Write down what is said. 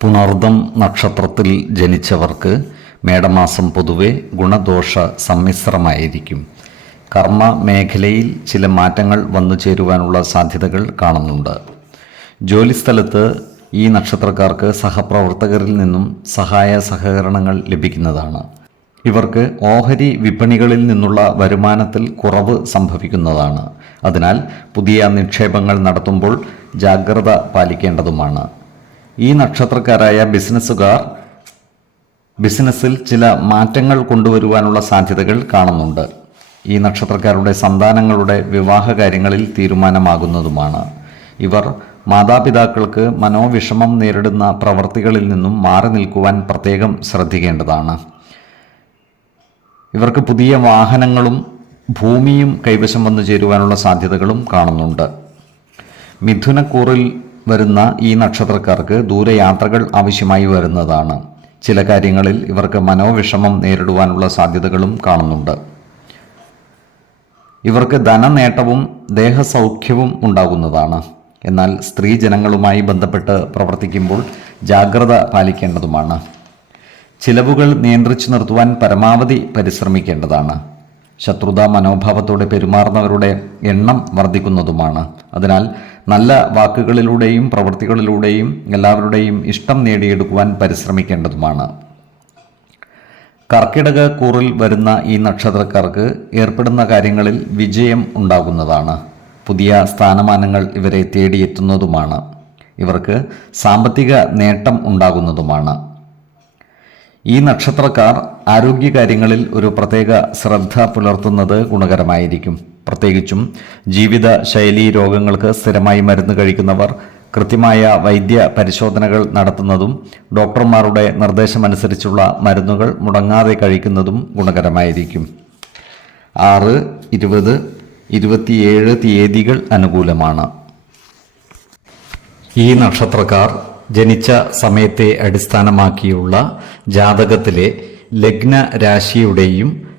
പുണർദം നക്ഷത്രത്തിൽ ജനിച്ചവർക്ക് മേടമാസം പൊതുവെ ഗുണദോഷ സമ്മിശ്രമായിരിക്കും. കർമ്മ മേഖലയിൽ ചില മാറ്റങ്ങൾ വന്നു ചേരുവാനുള്ള സാധ്യതകൾ കാണുന്നുണ്ട്. ജോലിസ്ഥലത്ത് ഈ നക്ഷത്രക്കാർക്ക് സഹപ്രവർത്തകരിൽ നിന്നും സഹായ സഹകരണങ്ങൾ ലഭിക്കുന്നതാണ്. ഇവർക്ക് ഓഹരി വിപണികളിൽ നിന്നുള്ള വരുമാനത്തിൽ കുറവ് സംഭവിക്കുന്നതാണ്. അതിനാൽ പുതിയ നിക്ഷേപങ്ങൾ നടത്തുമ്പോൾ ജാഗ്രത പാലിക്കേണ്ടതുമാണ്. ഈ നക്ഷത്രക്കാരായ ബിസിനസ്സുകാർ ബിസിനസ്സിൽ ചില മാറ്റങ്ങൾ കൊണ്ടുവരുവാനുള്ള സാധ്യതകൾ കാണുന്നുണ്ട്. ഈ നക്ഷത്രക്കാരുടെ സന്താനങ്ങളുടെ വിവാഹ കാര്യങ്ങളിൽ തീരുമാനമാകുന്നതുമാണ്. ഇവർ മാതാപിതാക്കൾക്ക് മനോവിഷമം നേരിടുന്ന പ്രവർത്തികളിൽ നിന്നും മാറി നിൽക്കുവാൻ പ്രത്യേകം ശ്രദ്ധിക്കേണ്ടതാണ്. ഇവർക്ക് പുതിയ വാഹനങ്ങളും ഭൂമിയും കൈവശം വന്നു ചേരുവാനുള്ള സാധ്യതകളും കാണുന്നുണ്ട്. മിഥുനക്കൂറിൽ വരുന്ന ഈ നക്ഷത്രക്കാർക്ക് ദൂരയാത്രകൾ ആവശ്യമായി വരുന്നതാണ്. ചില കാര്യങ്ങളിൽ ഇവർക്ക് മനോവിഷമം നേരിടുവാനുള്ള സാധ്യതകളും കാണുന്നുണ്ട്. ഇവർക്ക് ധനനേട്ടവും ദേഹസൗഖ്യവും ഉണ്ടാകുന്നതാണ്. എന്നാൽ സ്ത്രീ ജനങ്ങളുമായി ബന്ധപ്പെട്ട് പ്രവർത്തിക്കുമ്പോൾ ജാഗ്രത പാലിക്കേണ്ടതുമാണ്. ചിലവുകൾ നിയന്ത്രിച്ചു നിർത്തുവാൻ പരമാവധി പരിശ്രമിക്കേണ്ടതാണ്. ശത്രുത മനോഭാവത്തോടെ പെരുമാറുന്നവരുടെ എണ്ണം വർദ്ധിക്കുന്നതുമാണ്. അതിനാൽ നല്ല വാക്കുകളിലൂടെയും പ്രവൃത്തികളിലൂടെയും എല്ലാവരുടെയും ഇഷ്ടം നേടിയെടുക്കുവാൻ പരിശ്രമിക്കേണ്ടതുമാണ്. കർക്കിടക കൂറിൽ വരുന്ന ഈ നക്ഷത്രക്കാർക്ക് ഏർപ്പെടുന്ന കാര്യങ്ങളിൽ വിജയം ഉണ്ടാകുന്നതാണ്. പുതിയ സ്ഥാനമാനങ്ങൾ ഇവരെ തേടിയെത്തുന്നതുമാണ്. ഇവർക്ക് സാമ്പത്തിക നേട്ടം ഉണ്ടാകുന്നതുമാണ്. ഈ നക്ഷത്രക്കാർ ആരോഗ്യകാര്യങ്ങളിൽ ഒരു പ്രത്യേക ശ്രദ്ധ പുലർത്തുന്നത് ഗുണകരമായിരിക്കും. പ്രത്യേകിച്ചും ജീവിത ശൈലീ രോഗങ്ങൾക്ക് സ്ഥിരമായി മരുന്ന് കഴിക്കുന്നവർ കൃത്യമായ വൈദ്യ പരിശോധനകൾ നടത്തുന്നതും ഡോക്ടർമാരുടെ നിർദ്ദേശമനുസരിച്ചുള്ള മരുന്നുകൾ മുടങ്ങാതെ കഴിക്കുന്നതും ഗുണകരമായിരിക്കും. ആറ് ഇരുപത് ഇരുപത്തിയേഴ് തീയതികൾ അനുകൂലമാണ്. ഈ നക്ഷത്രക്കാർ ജനിച്ച സമയത്തെ അടിസ്ഥാനമാക്കിയുള്ള ജാതകത്തിലെ ലഗ്ന രാശിയുടെയും